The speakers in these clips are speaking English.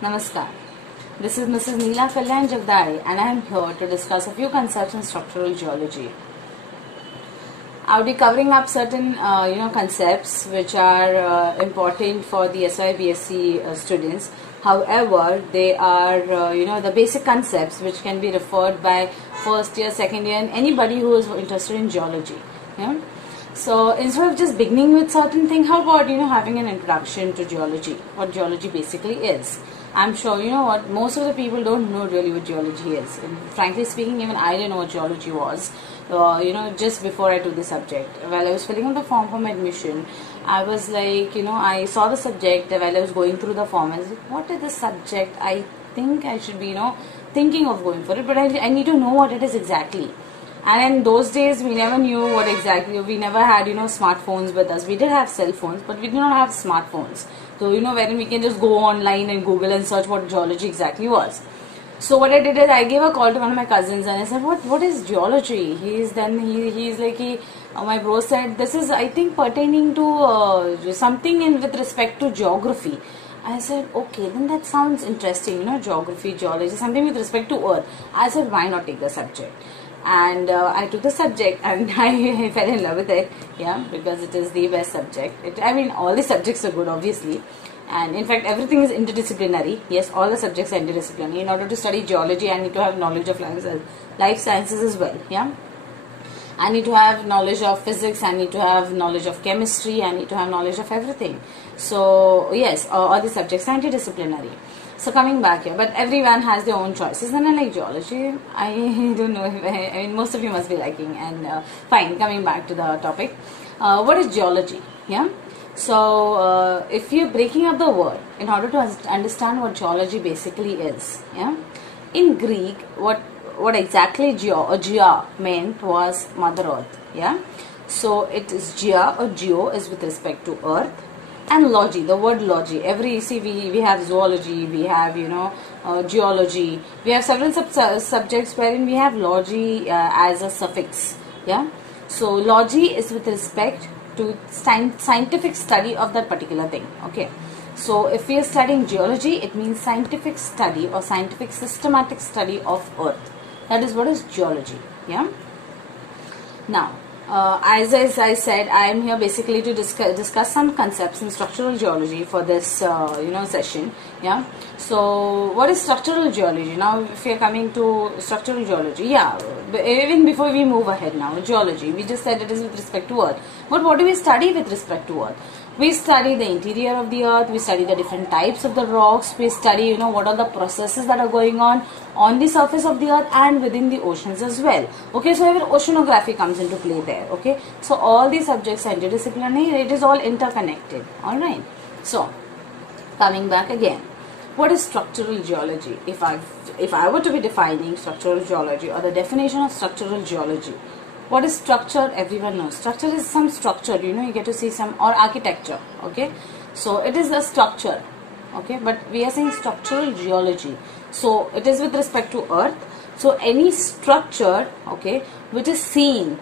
Namaskar. This is Mrs. Neela Kalyan Jagdari and I am here to discuss a few concepts in structural geology. I'll be covering up certain concepts which are important for the SYBSc students. However, they are the basic concepts which can be referred by first year, second year, and anybody who is interested in geology. Yeah? So instead of just beginning with certain thing, how about having an introduction to geology, what geology basically is. I'm sure what most of the people don't know really what geology is. And frankly speaking, even I didn't know what geology was. Just before I took the subject, while I was filling out the form for my admission, I was like, I saw the subject while I was going through the form. I was like, what is this subject? I think I should be, thinking of going for it, but I need to know what it is exactly. And in those days, we never knew what exactly. We never had, smartphones with us. We did have cell phones, but we did not have smartphones. So, wherein we can just go online and Google and search what geology exactly was. So what I did is I gave a call to one of my cousins and I said, what is geology? My bro said, this is, I think, pertaining to something with respect to geography. I said, okay, then that sounds interesting, geography, geology, something with respect to earth. I said, why not take the subject? And I took the subject and I fell in love with it, because it is the best subject. All the subjects are good, obviously. And in fact, everything is interdisciplinary. Yes, all the subjects are interdisciplinary. In order to study geology, I need to have knowledge of life sciences as well. I need to have knowledge of physics. I need to have knowledge of chemistry. I need to have knowledge of everything. So yes, all the subjects are interdisciplinary. So coming back here, but everyone has their own choices, and I like geology. I don't know if most of you must be liking. And fine, coming back to the topic, what is geology? So if you're breaking up the word in order to understand what geology basically is, in Greek, what exactly gea meant was Mother Earth, So it is gea or geo is with respect to earth, and logy, the word logy. We have zoology, we have geology, we have several subjects wherein we have logy as a suffix, So logy is with respect to scientific study of that particular thing. Okay, so if we are studying geology, it means scientific study or scientific systematic study of earth. That is what is geology. Now as I said, I am here basically to discuss some concepts in structural geology for this session. So what is structural geology? Now if we are coming to structural geology, even before we move ahead now, geology, we just said it is with respect to earth. But what do we study with respect to earth? We study the interior of the earth, we study the different types of the rocks, we study what are the processes that are going on the surface of the earth and within the oceans as well. Okay, so even oceanography comes into play there. Okay, so all these subjects are interdisciplinary, it is all interconnected. Alright, so coming back again, what is structural geology? If I were to be defining structural geology or the definition of structural geology, what is structure? Everyone knows. Structure is some structure, you get to see some, or architecture, okay? So it is a structure, okay? But we are saying structural geology. So it is with respect to earth. So any structure, okay, which is seen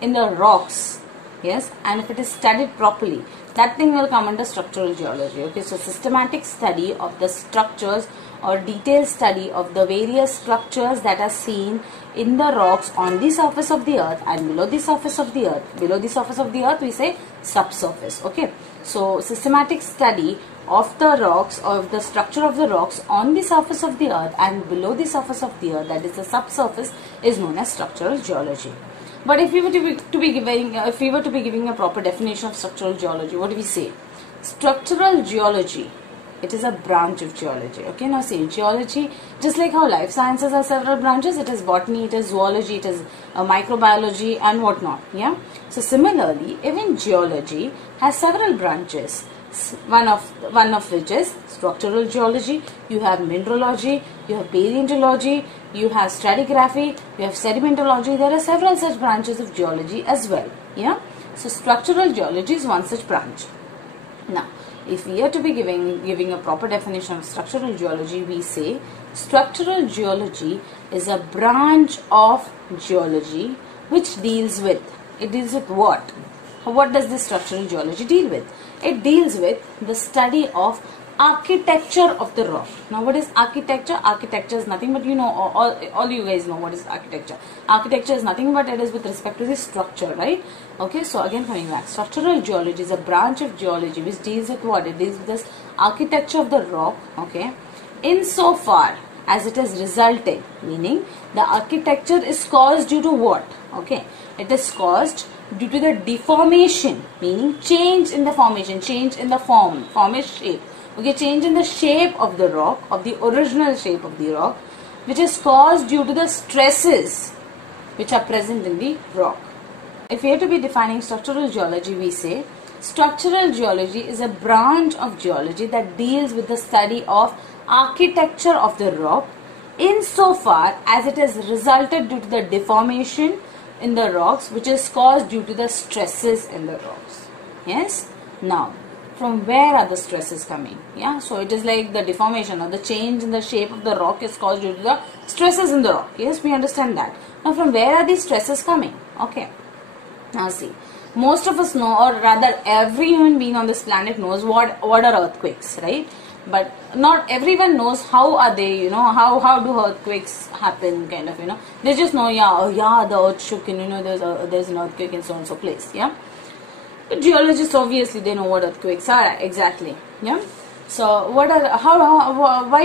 in the rocks, yes, and if it is studied properly, that thing will come under structural geology, okay? So systematic study of the structures or detailed study of the various structures that are seen in the rocks on the surface of the earth and below the surface of the earth. Below the surface of the earth, we say subsurface, okay? So systematic study of the rocks, of the structure of the rocks on the surface of the earth and below the surface of the earth, that is the subsurface, is known as structural geology. But if we were to be giving a proper definition of structural geology, what do we say? Structural geology, it is a branch of geology. Okay, now see, geology, just like how life sciences are several branches, it is botany, it is zoology, it is microbiology and whatnot. So similarly, even geology has several branches. One of which is structural geology. You have mineralogy, you have paleontology, you have stratigraphy, you have sedimentology. There are several such branches of geology as well. So structural geology is one such branch. Now, if we are to be giving a proper definition of structural geology, we say structural geology is a branch of geology which deals with what? What does this structural geology deal with? It deals with the study of architecture of the rock. Now what is architecture? Architecture is nothing but, you know, all you guys know what is architecture. Architecture is nothing but it is with respect to the structure, right? Okay, so again coming back, structural geology is a branch of geology which deals with what? It deals with this architecture of the rock, okay, insofar as it has resulted, meaning the architecture is caused due to what? Okay, it is caused due to the deformation, meaning change in the formation, change in the form is shape, okay, change in the shape of the rock, of the original shape of the rock, which is caused due to the stresses which are present in the rock. If we are to be defining structural geology, we say structural geology is a branch of geology that deals with the study of architecture of the rock insofar as it has resulted due to the deformation in the rocks which is caused due to the stresses in the rocks. Yes. Now, from where are the stresses coming? Yeah, so it is like the deformation or the change in the shape of the rock is caused due to the stresses in the rock. Yes, we understand that. Now, from where are these stresses coming? Okay. Now see, most of us know, or rather every human being on this planet knows what are earthquakes, right? But not everyone knows how are they, you know, how do earthquakes happen, kind of, you know. They just know, yeah, the earth shook and, you know, there's an earthquake in so and so place, yeah. But geologists, obviously, they know what earthquakes are exactly, yeah. So why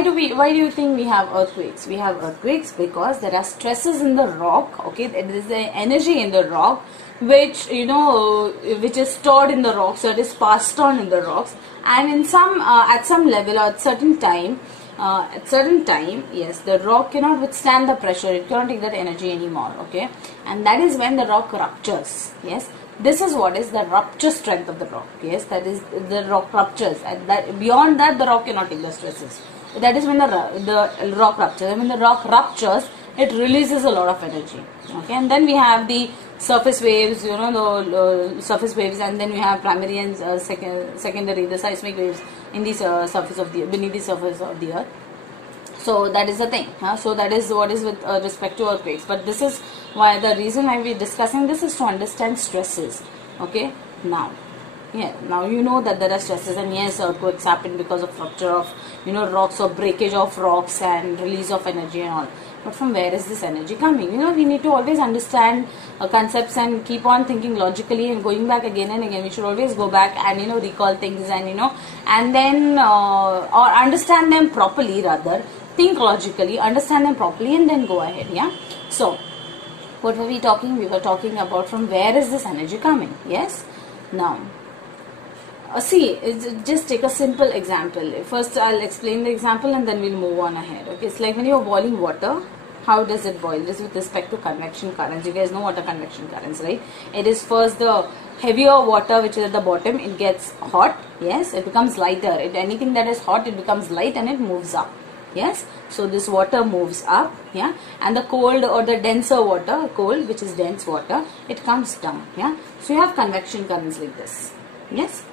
do you think we have earthquakes? We have earthquakes because there are stresses in the rock, okay. There is the energy in the rock which, you know, which is stored in the rock, so it is passed on in the rocks, and in some at some level or at certain time, yes, the rock cannot withstand the pressure, it cannot take that energy anymore, okay, and that is when the rock ruptures. Yes, this is what is the rupture strength of the rock. Yes, that is, the rock ruptures, and that beyond that the rock cannot take the stresses. That is when the rock ruptures, and when the rock ruptures, it releases a lot of energy, okay. And then we have the surface waves, you know, the surface waves, and then we have primary and secondary, the seismic waves in the surface of the, beneath the surface of the earth. So that is the thing, so that is what is with respect to earthquakes. But this is why, the reason why we are discussing this is to understand stresses, okay. Now, yeah, now you know that there are stresses, and yes, earthquakes happen because of rupture of, you know, rocks, or breakage of rocks and release of energy and all. But from where is this energy coming? You know, we need to always understand concepts and keep on thinking logically and going back again and again. We should always go back and, you know, recall things and, you know, and then or understand them properly, rather think logically, understand them properly, and then go ahead. Yeah. So what were we talking? We were talking about from where is this energy coming? Yes. Now, see, just take a simple example. First, I'll explain the example and then we'll move on ahead. Okay, it's like when you're boiling water, how does it boil? This is with respect to convection currents. You guys know what are convection currents, right? It is first the heavier water which is at the bottom, it gets hot. Yes, it becomes lighter. Anything that is hot, it becomes light and it moves up. Yes, so this water moves up, yeah, and the cold or the denser water, cold, which is dense water, it comes down. Yeah, so you have convection currents like this. Yes.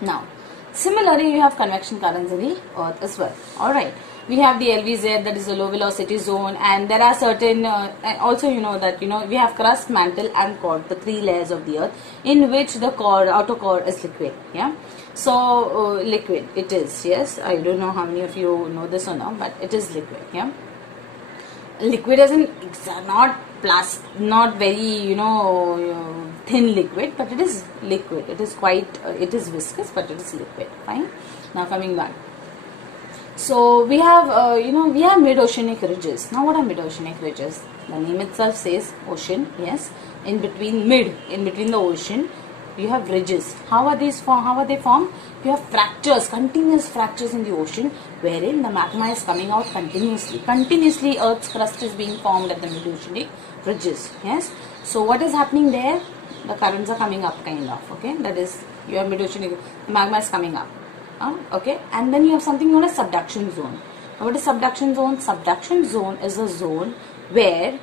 Now, similarly, you have convection currents in the earth as well. Alright, we have the LVZ, that is the low velocity zone, and there are certain, also you know that, you know, we have crust, mantle and core, the three layers of the earth, in which the core, outer core is liquid. Yeah, so liquid it is. Yes, I don't know how many of you know this or not, but it is liquid. Yeah, liquid as in not very, you know, thin liquid, but it is liquid. It is quite, it is viscous, but it is liquid. Fine. Now coming back. So we have, you know, we have mid-oceanic ridges. Now what are mid-oceanic ridges? The name itself says ocean. Yes, in between the ocean, you have ridges. How are these formed? How are they formed? You have fractures, continuous fractures in the ocean, wherein the magma is coming out continuously. Continuously, Earth's crust is being formed at the mid-oceanic ridges. Yes. So what is happening there? The currents are coming up, kind of. Okay. That is, you have mid-oceanic, the magma is coming up. Okay. And then you have something known as subduction zone. Now, what is subduction zone? Subduction zone is a zone where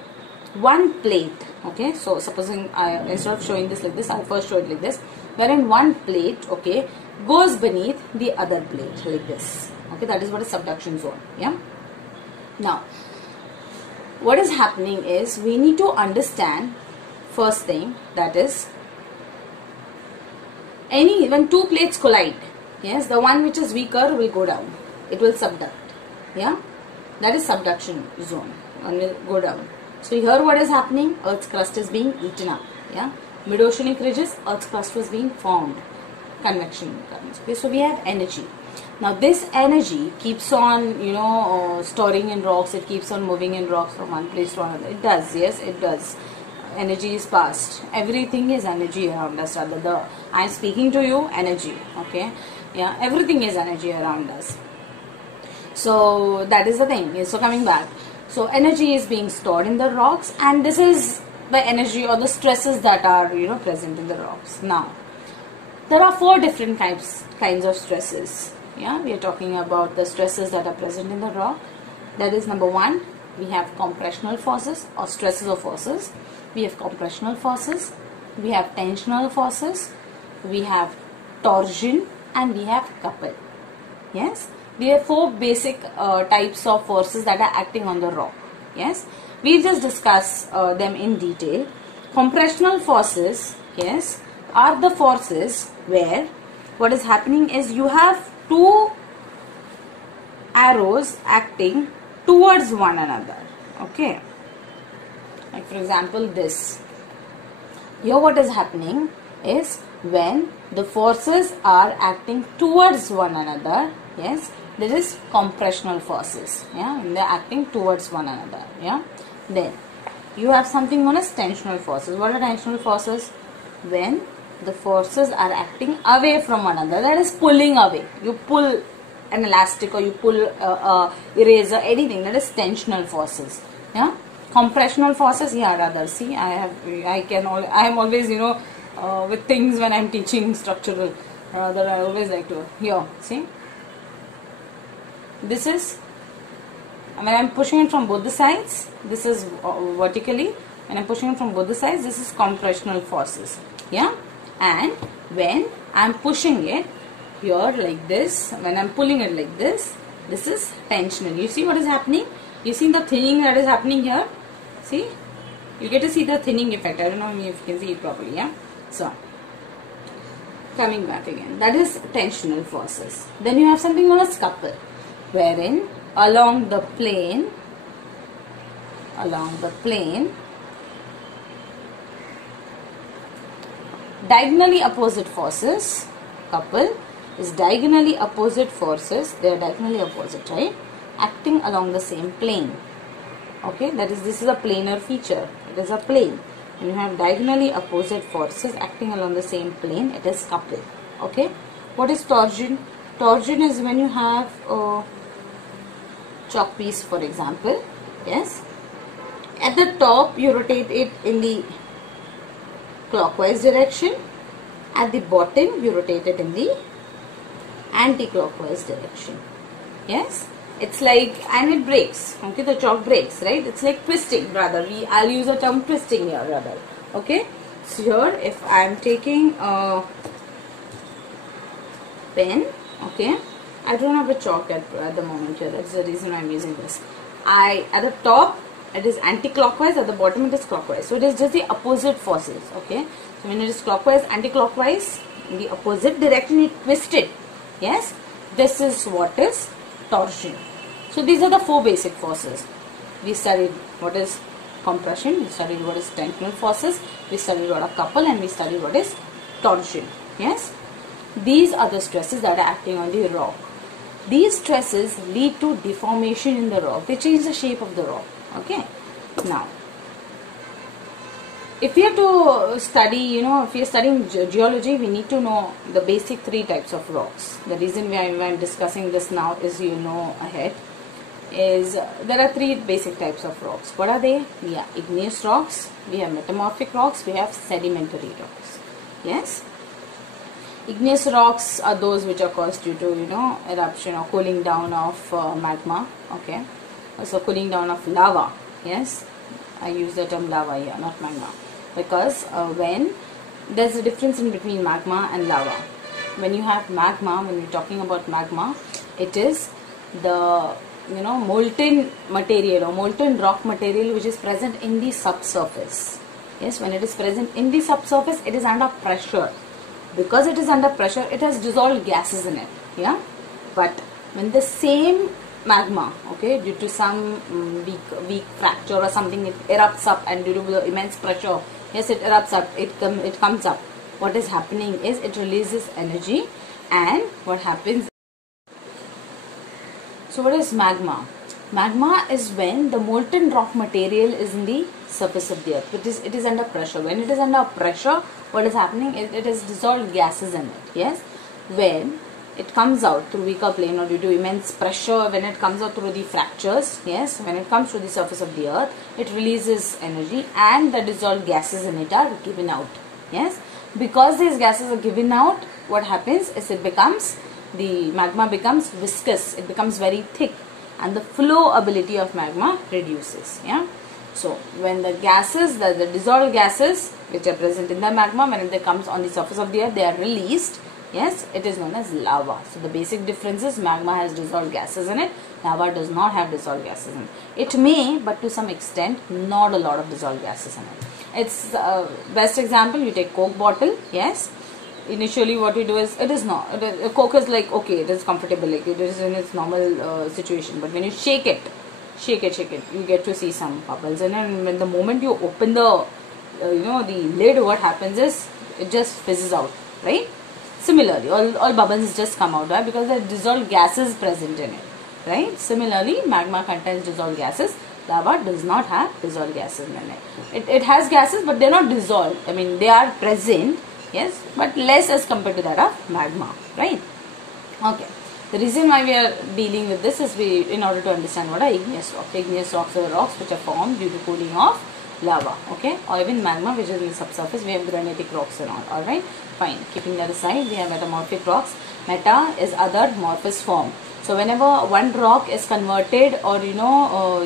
one plate, okay, so supposing instead of showing this like this, I'll first show it like this, wherein one plate, okay, goes beneath the other plate like this. Okay, that is what is subduction zone. Yeah. Now, what is happening is we need to understand first thing, that is when two plates collide, Yes, the one which is weaker will go down. It will subduct. Yeah, that is subduction zone. One will go down. So here what is happening? Earth's crust is being eaten up. Yeah, mid-oceanic ridges, Earth's crust was being formed. Convection currents. Okay, so we have energy. Now this energy keeps on, storing in rocks. It keeps on moving in rocks from one place to another. It does. Yes, it does. Energy is passed. Everything is energy around us. Rather, I am speaking to you. Energy. Okay. Yeah, everything is energy around us. So that is the thing. So coming back, so energy is being stored in the rocks, and this is the energy or the stresses that are present in the rocks. Now there are 4 different kinds of stresses. Yeah, we are talking about the stresses that are present in the rock. That is, number 1, we have compressional forces or stresses or forces. We have compressional forces, we have tensional forces, we have torsion, and we have couple. Yes, we have 4 basic types of forces that are acting on the rock. Yes, we'll just discuss them in detail. Compressional forces, yes, are the forces where what is happening is you have 2 arrows acting towards one another. Okay, like for example this. Here what is happening is when the forces are acting towards one another, yes, there is compressional forces. Yeah, and they are acting towards one another. Yeah, then you have something known as tensional forces. What are tensional forces? When the forces are acting away from one another, that is pulling away. You pull an elastic or you pull eraser, anything, that is tensional forces. Yeah, compressional forces, yeah, rather, see, I am always with things when I am teaching structural, rather I always like to, here, see, this is when I am pushing it from both the sides, this is vertically, when I am pushing it from both the sides, this is compressional forces. Yeah, and when I am pushing it here like this, when I am pulling it like this is tensional. You see what is happening? You see the thinning that is happening here? See? You get to see the thinning effect. I don't know if you can see it properly. Yeah. So, coming back again. That is tensional forces. Then you have something known as couple, wherein along the plane, diagonally opposite forces, couple is diagonally opposite forces, they are diagonally opposite, right, acting along the same plane. Okay, that is, this is a planar feature, it is a plane. When you have diagonally opposite forces acting along the same plane, it is couple. Okay, what is torsion? Torsion is when you have a chalk piece, for example. Yes, at the top you rotate it in the clockwise direction, at the bottom you rotate it in the anti-clockwise direction. Yes, it's like, and it breaks. Okay, the chalk breaks, right? It's like twisting, rather. I'll use the term twisting here, rather. Okay, so here if I am taking a pen, okay, I don't have a chalk at the moment here. That's the reason I'm using this. At the top it is anti-clockwise, at the bottom it is clockwise. So it is just the opposite forces. Okay, so when it is clockwise, anti-clockwise, in the opposite direction it twisted. Yes, this is what is torsion. So these are the 4 basic forces. We studied what is compression, we studied what is tensional forces, we studied what are couple, and we studied what is torsion. Yes, these are the stresses that are acting on the rock. These stresses lead to deformation in the rock. They change the shape of the rock. Okay, now if we are to study, if we are studying geology, we need to know the basic 3 types of rocks. The reason why I'm discussing this now is, ahead, is there are 3 basic types of rocks. What are they? We have igneous rocks, we have metamorphic rocks, we have sedimentary rocks. Yes, igneous rocks are those which are caused due to eruption or cooling down of magma. Okay, also cooling down of lava. Yes, I use the term lava here, not magma, because when there's a difference in between magma and lava. When you have magma, when we're talking about magma, it is the molten material or molten rock material which is present in the subsurface. Yes, when it is present in the subsurface, it is under pressure. because it is under pressure, it has dissolved gases in it. Yeah, but when the same magma, okay, due to some weak fracture or something, it erupts up, and due to the immense pressure, yes, it erupts up, it comes up. What is happening is it releases energy, and what happens? So what is magma? Magma is when the molten rock material is in the surface of the earth. It is under pressure. When it is under pressure, what is happening is it has dissolved gases in it. Yes, when it comes out through weaker plane or due to immense pressure, when it comes out through the fractures, yes, when it comes to the surface of the earth, it releases energy, and the dissolved gases in it are given out. Yes, because these gases are given out, what happens is the magma becomes viscous, it becomes very thick, and the flow ability of magma reduces. Yeah, so when the gases, the dissolved gases which are present in the magma, when it comes on the surface of the earth, they are released. Yes, it is known as lava. So the basic difference is magma has dissolved gases in it, lava does not have dissolved gases in it. It may, but to some extent, not a lot of dissolved gases in it. It's best example, you take Coke bottle. Yes, initially what we do is, it is not, Coke is like, okay, it is comfortable, like it is in its normal situation, but when you shake it, you get to see some bubbles in it, and when the moment you open the the lid, what happens is it just fizzes out, right? Similarly, all bubbles just come out, right? Because there are dissolved gases present in it, right? Similarly, magma contains dissolved gases. Lava does not have dissolved gases in it. It has gases, but they are not dissolved. I mean, they are present, yes, but less as compared to that of magma, right? Okay. The reason why we are dealing with this is in order to understand what are igneous rocks. Igneous rocks are rocks which are formed due to cooling of lava, okay, or even magma which is in the subsurface. We have granitic rocks and all. Alright, fine. Keeping that aside, we have metamorphic rocks. Meta is other, morphous form. So whenever one rock is converted or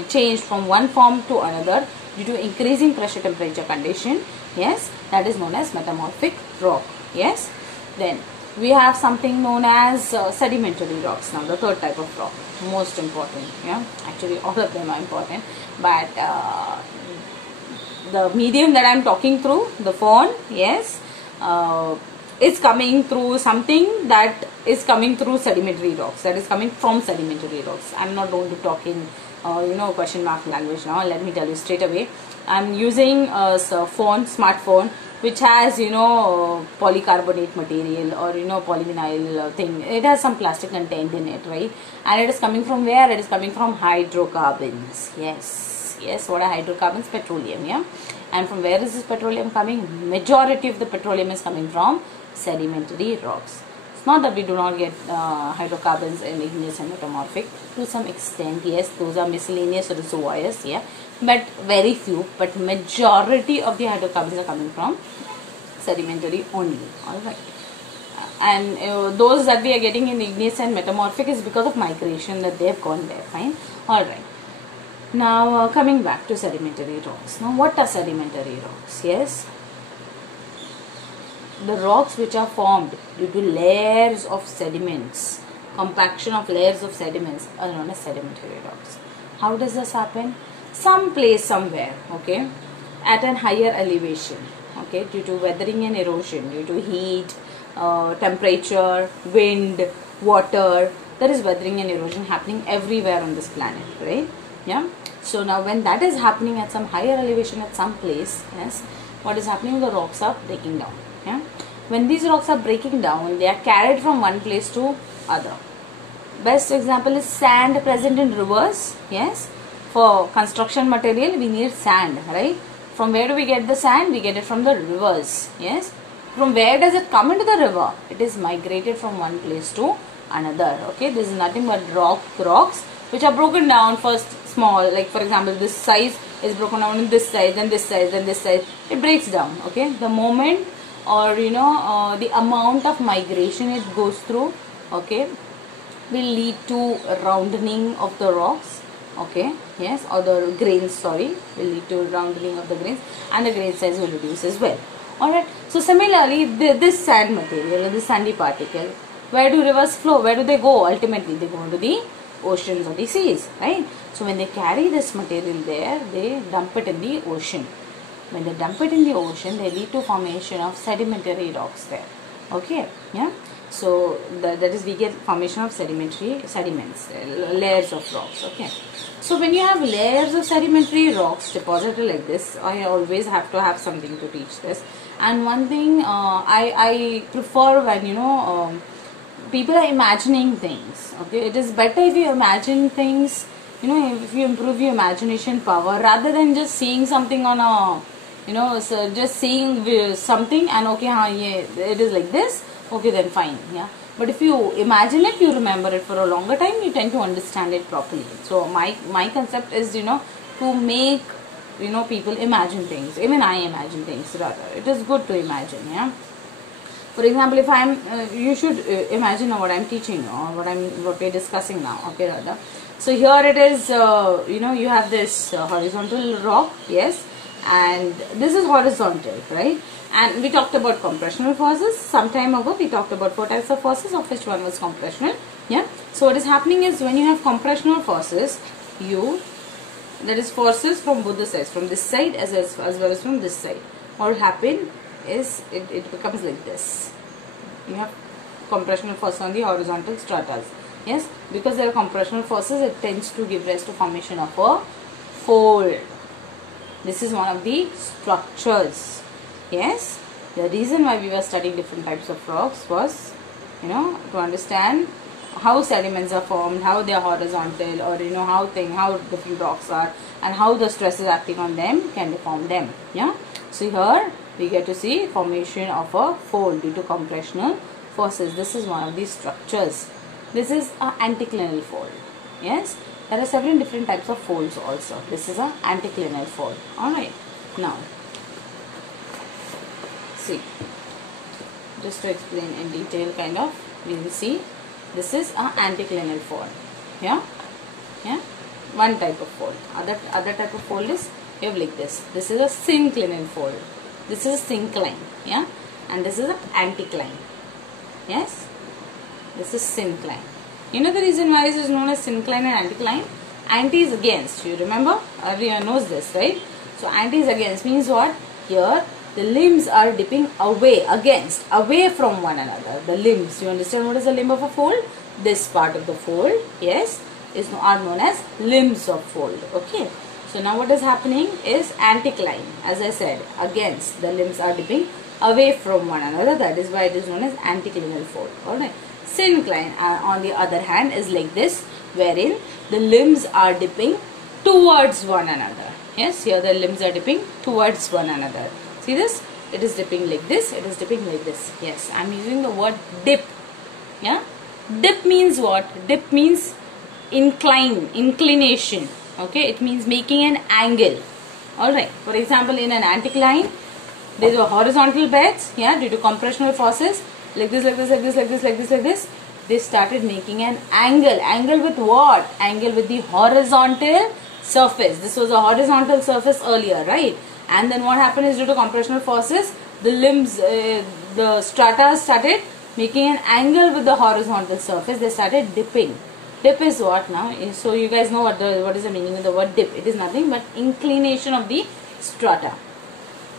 changed from one form to another due to increasing pressure temperature condition, yes, that is known as metamorphic rock. Yes, then we have something known as sedimentary rocks. Now the third type of rock, most important. Yeah, actually all of them are important, but the medium that I am talking through, the phone, yes, is coming through something that is coming through sedimentary rocks, that is coming from sedimentary rocks. I am not going to talk in question mark language now. Let me tell you straight away. I am using a smartphone which has polycarbonate material or polyvinyl thing. It has some plastic content in it, right? And it is coming from where? It is coming from hydrocarbons. Yes, what are hydrocarbons? Petroleum. Yeah, and from where is this petroleum coming? Majority of the petroleum is coming from sedimentary rocks. It's not that we do not get hydrocarbons in igneous and metamorphic. To some extent, yes, those are miscellaneous reservoirs, yeah, but very few. But majority of the hydrocarbons are coming from sedimentary only. Alright, and those that we are getting in igneous and metamorphic is because of migration that they have gone there. Fine. Alright. Now coming back to sedimentary rocks. Now what are sedimentary rocks? Yes, the rocks which are formed due to layers of sediments, compaction of layers of sediments, are known as sedimentary rocks. How does this happen? Some place somewhere, okay, at an higher elevation, okay, due to weathering and erosion, due to heat, temperature, wind, water, there is weathering and erosion happening everywhere on this planet, right? Yeah. So now when that is happening at some higher elevation at some place, yes, what is happening? The rocks are breaking down. Yeah. When these rocks are breaking down, they are carried from one place to other. Best example is sand present in rivers. Yes, for construction material we need sand, right? From where do we get the sand? We get it from the rivers. Yes. From where does it come into the river? It is migrated from one place to another. Okay, this is nothing but rocks which are broken down first small, like for example this size is broken down in this size, then this size, then this size. It breaks down. Okay, the moment or the amount of migration it goes through, okay, will lead to roundening of the rocks, okay, yes, or the grains, sorry, will lead to roundening of the grains, and the grain size will reduce as well. Alright, so similarly this sand material, this sandy particle, where do rivers flow? Where do they go? Ultimately they go into the oceans or the seas, right? So when they carry this material there, they dump it in the ocean. When they dump it in the ocean, they lead to formation of sedimentary rocks there. Okay, yeah. So that is we get formation of sediments, layers of rocks. Okay. So when you have layers of sedimentary rocks deposited like this, I always have to have something to teach this. And one thing I prefer when people are imagining things. Okay, it is better if you imagine things. If you improve your imagination power rather than just seeing something on a so just seeing something and okay, yeah, it is like this, okay, then fine, yeah. But if you imagine it, you remember it for a longer time, you tend to understand it properly. So my concept is to make people imagine things. Even I imagine things rather. It is good to imagine, yeah. For example, if I am you should imagine what I am teaching or what we are discussing now, okay, rather. So here it is, you have this horizontal rock, yes, and this is horizontal, right? And we talked about compressional forces some time ago. We talked about 4 types of forces, of which one was compressional, yeah. So what is happening is when you have compressional forces, that is forces from both the sides, from this side as well as from this side. What will happen is it becomes like this. You have compressional force on the horizontal stratas, yes, because there are compressional forces, it tends to give rise to formation of a fold. This is one of the structures, yes. The reason why we were studying different types of rocks was to understand how sediments are formed, how they are horizontal, or how different rocks are and how the stress is acting on them can deform them, yeah. So here we get to see formation of a fold due to compressional forces. This is one of these structures. This is an anticlinal fold, yes. There are several different types of folds also. This is an anticlinal fold. Alright, now see, just to explain in detail kind of, we will see this is an anticlinal fold, yeah. One type of fold. Other type of fold is you have like this. This is a synclinal fold. This is a syncline, yeah, and this is an anticline, yes. This is syncline. The reason why this is known as syncline and anticline? Anti is against. You remember? Everyone knows this, right? So anti is against means what? Here the limbs are dipping away from one another. The limbs. You understand what is the limb of a fold? This part of the fold, yes, are known as limbs of fold. Okay. So now what is happening is anticline. As I said, against, the limbs are dipping away from one another. That is why it is known as anticlinal fold. Alright. Syncline, on the other hand, is like this, wherein the limbs are dipping towards one another. Yes, here the limbs are dipping towards one another. See this? It is dipping like this. It is dipping like this. Yes, I am using the word dip. Yeah. Dip means what? Dip means inclination. Okay, it means making an angle. Alright. For example, in an anticline, there are horizontal beds. Yeah, due to compressional forces. Like this, like this, like this, like this, like this, like this. They started making an angle. Angle with what? Angle with the horizontal surface. This was a horizontal surface earlier, right? And then what happened is due to compressional forces, the limbs, the strata started making an angle with the horizontal surface. They started dipping. Dip is what now? So you guys know what is the meaning of the word dip. It is nothing but inclination of the strata.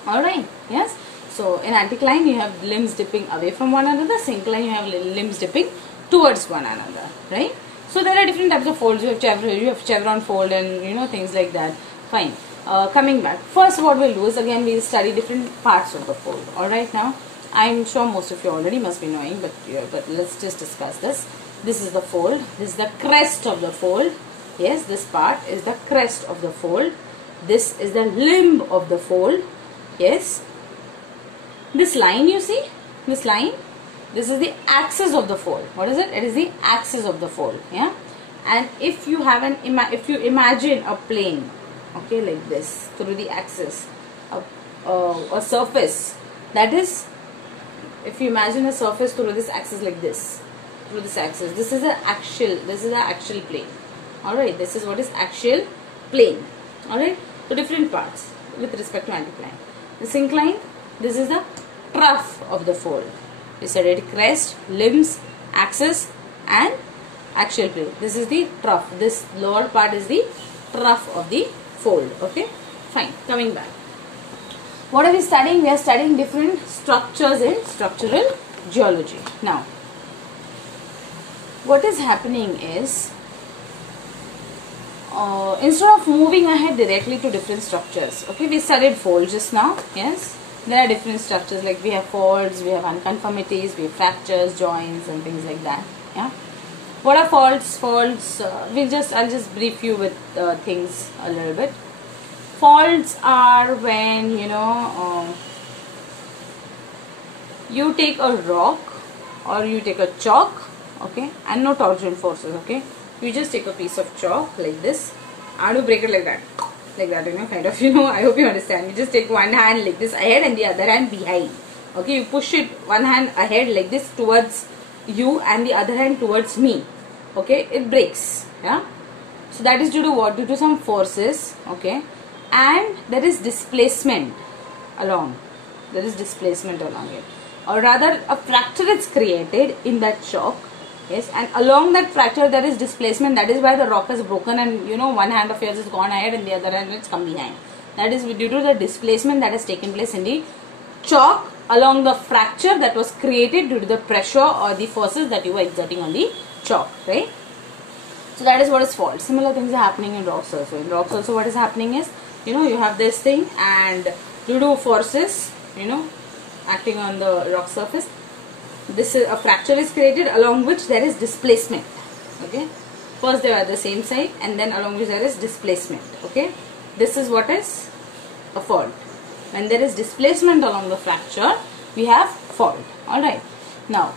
Alright, yes. So in anticline you have limbs dipping away from one another. Syncline you have limbs dipping towards one another, right? So there are different types of folds. You have chevron fold and things like that. Fine. Coming back. First what we'll do is again we'll study different parts of the fold. Alright, now I'm sure most of you already must be knowing, but let's just discuss this. This is the fold. This is the crest of the fold. Yes, this part is the crest of the fold. This is the limb of the fold. Yes. This line you see? This line? This is the axis of the fold. What is it? It is the axis of the fold. Yeah. And if you have if you imagine a plane, okay, like this, through the axis, a surface, that is, if you imagine a surface through this axis like this, through this axis, this is the actual plane. Alright, this is what is axial plane. Alright, so different parts with respect to anticline. The syncline, this is the trough of the fold. We studied crest, limbs, axis and axial plane. This is the trough. This lower part is the trough of the fold. Okay, fine. Coming back. What are we studying? We are studying different structures in structural geology. Now, what is happening is, instead of moving ahead directly to different structures, okay, we studied folds just now. Yes, there are different structures, like we have folds, we have unconformities, we have fractures, joints, and things like that. Yeah, what are faults? Faults, I'll just brief you with things a little bit. Faults are when, you know, you take a rock or you take a chalk, okay, and no torsion forces, okay. You just take a piece of chalk like this and you break it like that, you know, kind of, you know, I hope you understand. You just take one hand like this ahead and the other hand behind, okay. You push it one hand ahead like this towards you and the other hand towards me, okay. It breaks, yeah. So that is due to what? Due to some forces, okay, and there is displacement along. There is displacement along it, or rather a fracture is created in that chalk. Yes, and along that fracture there is displacement. That is why the rock is broken and, you know, one hand of yours is gone ahead and the other hand is come behind. That is due to the displacement that has taken place in the chalk along the fracture that was created due to the pressure or the forces that you were exerting on the chalk, right? So that is what is fault. Similar things are happening in rocks also. In rocks also what is happening is, you know, you have this thing, and due to forces, you know, acting on the rock surface, this is a fracture is created along which there is displacement, okay. First they are the same side and then along which there is displacement, okay. This is what is a fault. When there is displacement along the fracture, we have fault. Alright, now,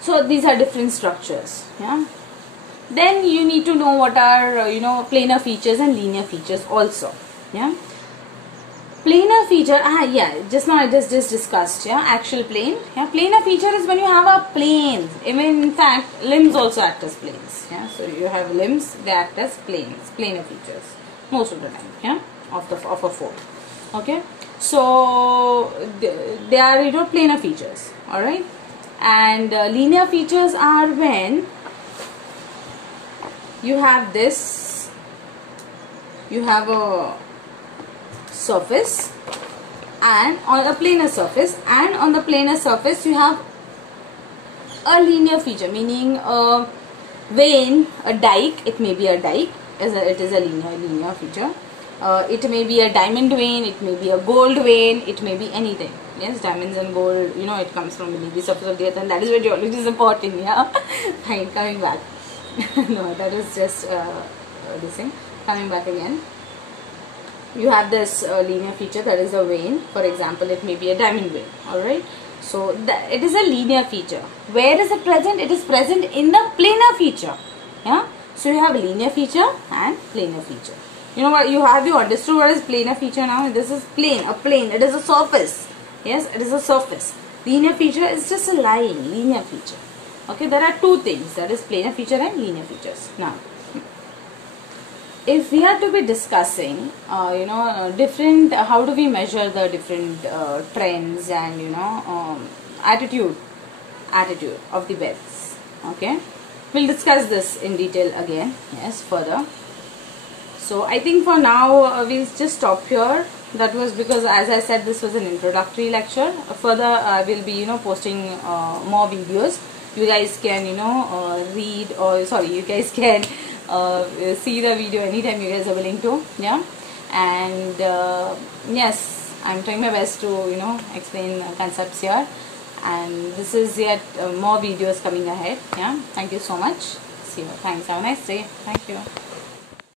so these are different structures, yeah. Then you need to know what are, you know, planar features and linear features also, yeah. Planar feature, yeah, just now I just discussed, yeah, axial plane. Yeah, planar feature is when you have a plane. Even in fact, limbs also act as planes. Yeah, so you have limbs, they act as planes, planar features most of the time. Yeah, of a form. Okay, so they are, you know, planar features. All right, and linear features are when you have this. You have a surface and on a planar surface, and on the planar surface you have a linear feature, meaning a vein, a dike. It may be a dike, it is a linear feature. It may be a diamond vein, it may be a gold vein, it may be anything. Yes, diamonds and gold, you know, it comes from beneath the surface of the earth, and that is where geology is important. Yeah, fine, coming back. No, that is just this thing. Coming back again, you have this linear feature, that is a vein. For example, it may be a diamond vein. Alright, so it is a linear feature. Where is it present? It is present in the planar feature. Yeah, so you have a linear feature and planar feature. You know what, you understood what is planar feature now? This is plane, a plane, it is a surface. Yes, it is a surface. Linear feature is just a line, linear feature. Okay, there are two things, that is planar feature and linear features. Now, if we are to be discussing, you know, different, how do we measure the different trends and, you know, attitude of the beds, okay, we'll discuss this in detail again, yes, further. So I think for now we'll just stop here. That was because, as I said, this was an introductory lecture. Further I will be, you know, posting more videos. You guys can, you know, read, or sorry, you guys can see the video anytime you guys are willing to. Yeah, and yes, I'm trying my best to, you know, explain concepts here, and this is yet more videos coming ahead. Yeah, thank you so much. See you. Thanks. Have a nice day. Thank you.